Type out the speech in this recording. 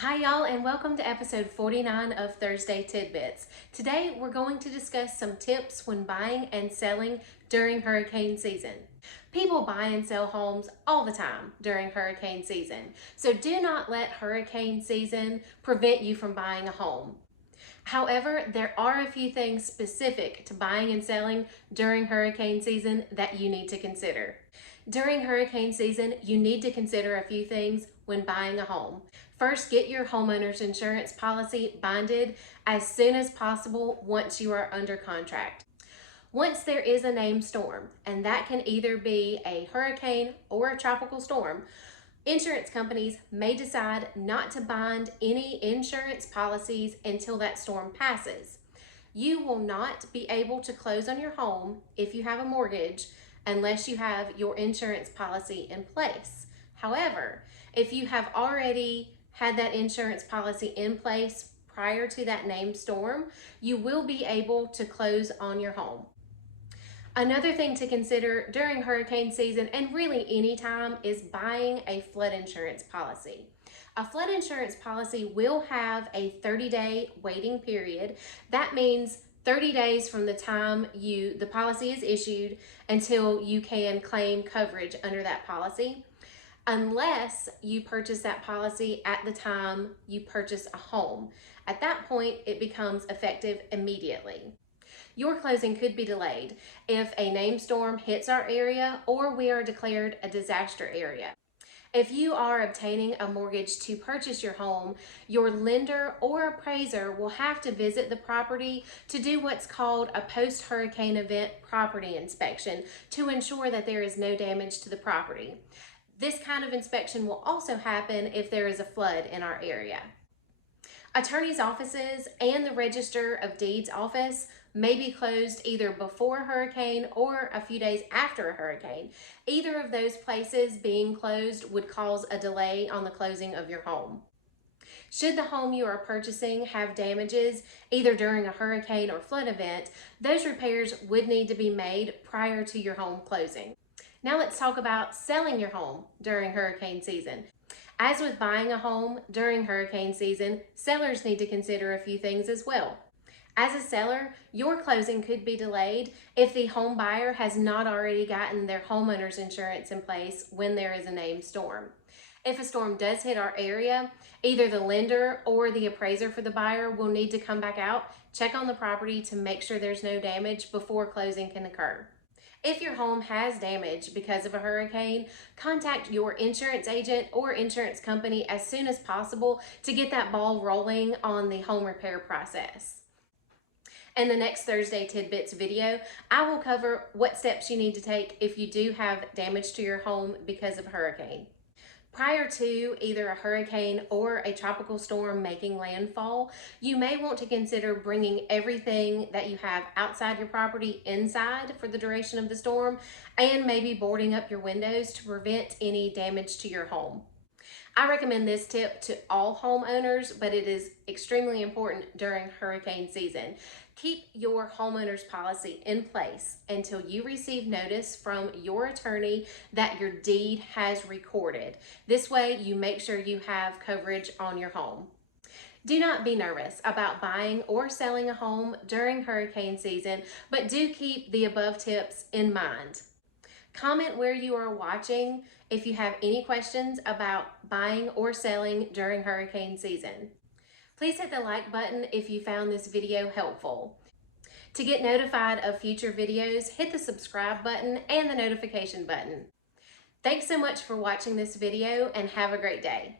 Hi y'all, and welcome to episode 49 of Thursday Tidbits. Today we're going to discuss some tips when buying and selling during hurricane season. People buy and sell homes all the time during hurricane season, so do not let hurricane season prevent you from buying a home. However, there are a few things specific to buying and selling during hurricane season that you need to consider. During hurricane season, you need to consider a few things when buying a home. First, get your homeowner's insurance policy binded as soon as possible once you are under contract. Once there is a named storm, and that can either be a hurricane or a tropical storm, insurance companies may decide not to bind any insurance policies until that storm passes. You will not be able to close on your home if you have a mortgage unless you have your insurance policy in place. However, if you have already had that insurance policy in place prior to that named storm, you will be able to close on your home. Another thing to consider during hurricane season, and really any time, is buying a flood insurance policy. A flood insurance policy will have a 30-day waiting period. That means 30 days from the time the policy is issued until you can claim coverage under that policy, unless you purchase that policy at the time you purchase a home. At that point, it becomes effective immediately. Your closing could be delayed if a named storm hits our area or we are declared a disaster area. If you are obtaining a mortgage to purchase your home, your lender or appraiser will have to visit the property to do what's called a post-hurricane event property inspection to ensure that there is no damage to the property. This kind of inspection will also happen if there is a flood in our area. Attorneys' offices and the Register of Deeds office may be closed either before a hurricane or a few days after a hurricane. Either of those places being closed would cause a delay on the closing of your home. Should the home you are purchasing have damages either during a hurricane or flood event, those repairs would need to be made prior to your home closing. Now let's talk about selling your home during hurricane season. As with buying a home during hurricane season, sellers need to consider a few things as well. As a seller, your closing could be delayed if the home buyer has not already gotten their homeowner's insurance in place when there is a named storm. If a storm does hit our area, either the lender or the appraiser for the buyer will need to come back out, check on the property to make sure there's no damage before closing can occur. If your home has damage because of a hurricane, contact your insurance agent or insurance company as soon as possible to get that ball rolling on the home repair process. In the next Thursday Tidbits video, I will cover what steps you need to take if you do have damage to your home because of a hurricane. Prior to either a hurricane or a tropical storm making landfall, you may want to consider bringing everything that you have outside your property inside for the duration of the storm, and maybe boarding up your windows to prevent any damage to your home. I recommend this tip to all homeowners, but it is extremely important during hurricane season. Keep your homeowner's policy in place until you receive notice from your attorney that your deed has recorded. This way you make sure you have coverage on your home. Do not be nervous about buying or selling a home during hurricane season, but do keep the above tips in mind. Comment where you are watching if you have any questions about buying or selling during hurricane season. Please hit the like button if you found this video helpful. To get notified of future videos, hit the subscribe button and the notification button. Thanks so much for watching this video, and have a great day.